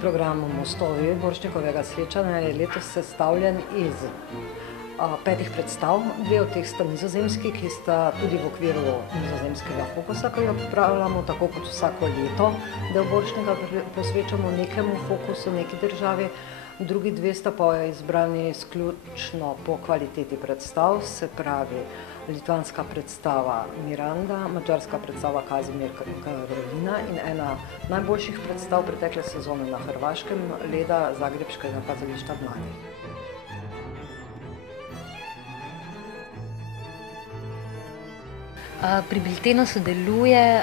program Mostovi Borštnikovega srečanja je letos sestavljen iz 5 predstav. 2 od teh sta nizozemski, ki sta tudi v okviru nizozemskega fokusa, ki ga pripravljamo, tako kot vsako leto, del Borštnika posvečamo nekemu fokusu, neki državi. Drugi 2 sta pa izbrani izključno po kvaliteti predstav, se pravi litvanska predstava Miranda, mačarska predstava Kazimir Karolina in ena najboljših predstav pretekle sezone na Hrvaškem, Leda Zagrebškega gledališča mladih. Pri biltenu sodeluje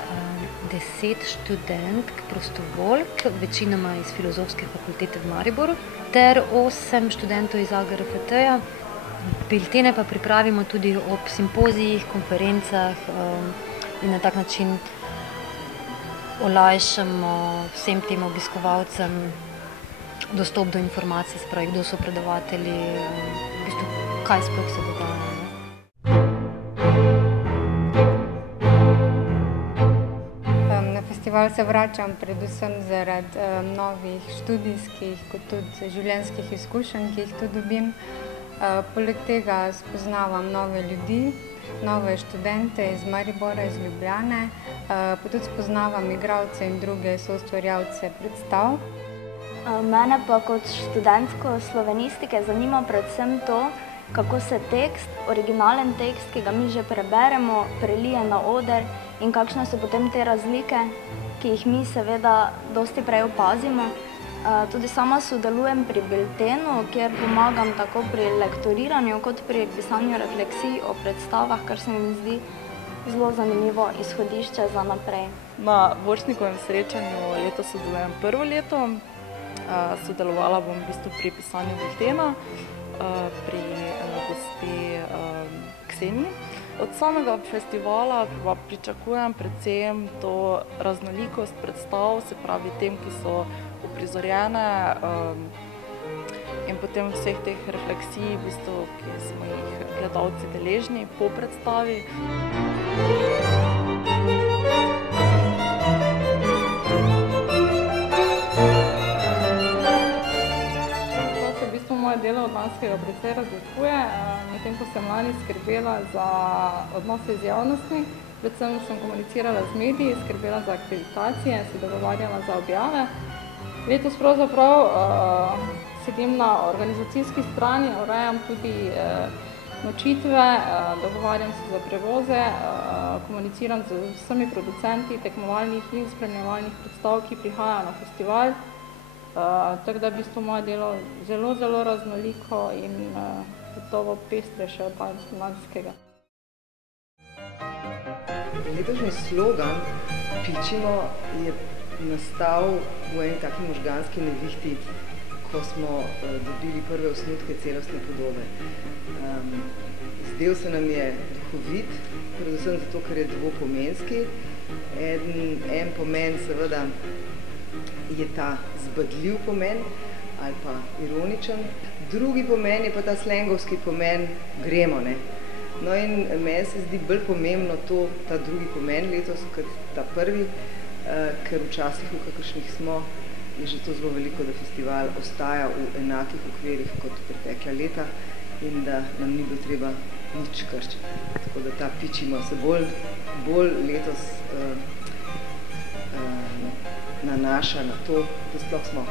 10 študentk prostovoljk, večinoma iz Filozofske fakultete v Mariboru, ter 8 študentov iz AGRFT-ja. Biltene pa pripravimo tudi ob simpozijih, konferencah in na tak način olajšamo vsem tem obiskovalcem dostop do informacij, se pravi, kdo so predavatelji, v bistvu, kaj sploh se dogaja. Na festival se vračam predvsem zaradi novih študijskih kot tudi življenjskih izkušenj, ki jih tu dobim. Poleg tega spoznavam nove ljudi, nove študente iz Maribora, iz Ljubljane, pa tudi spoznavam igralce in druge soustvarjalce predstav. Mene pa kot študentko slovenistike zanima predvsem to, kako se tekst, originalen tekst, ki ga mi že preberemo, prelije na oder in kakšne so potem te razlike, ki jih mi seveda dosti prej opazimo. Tudi sama sodelujem pri biltenu, kjer pomagam tako pri lektoriranju kot pri pisanju refleksij o predstavah, kar se mi zdi zelo zanimivo izhodišče za naprej. Na Borštnikovem srečanju letos sodelujem prvo leto. Sodelovala bom v bistvu pri pisanju biltena, pri gospe Kseniji. Od samega festivala pa pričakujem predvsem to raznolikost predstav, se pravi tem, ki so uprizorjene in potem vseh teh refleksij, v bistvu, ki smo jih gledalci deležni po predstavi. Moje delo od lanskega precej razlikuje, medtem ko sem lani skrbela za odnose z javnostmi, predvsem sem komunicirala z mediji, skrbela za akreditacije, se dogovarjala za objave. Letos pravzaprav sedim na organizacijski strani, urejam tudi nočitve, dogovarjam se za prevoze, komuniciram z vsemi producenti tekmovalnih in spremljevalnih predstav, ki prihajajo na festival. Tako da je v bistvu moje delo zelo raznoliko in gotovo pestrejše od lanskega. Letošnji slogan Pičimo je nastal v eni taki možganski nevihti, ko smo dobili prve osnutke celostne podobe. Zdel se nam je duhovit, predvsem zato, ker je dvopomenski. En pomen seveda je ta zbadljiv pomen ali pa ironičen. Drugi pomen je pa ta slengovski pomen gremo, ne. No in meni se zdi bolj pomembno ta drugi pomen letos kot ta prvi, ker v časih, v kakršnih smo, je že to zelo veliko, da festival ostaja v enakih okvirih kot pretekla leta in da nam ni bilo treba nič krčiti. Tako da ta Pičimo se bolj letos nanaša na to, da sploh smo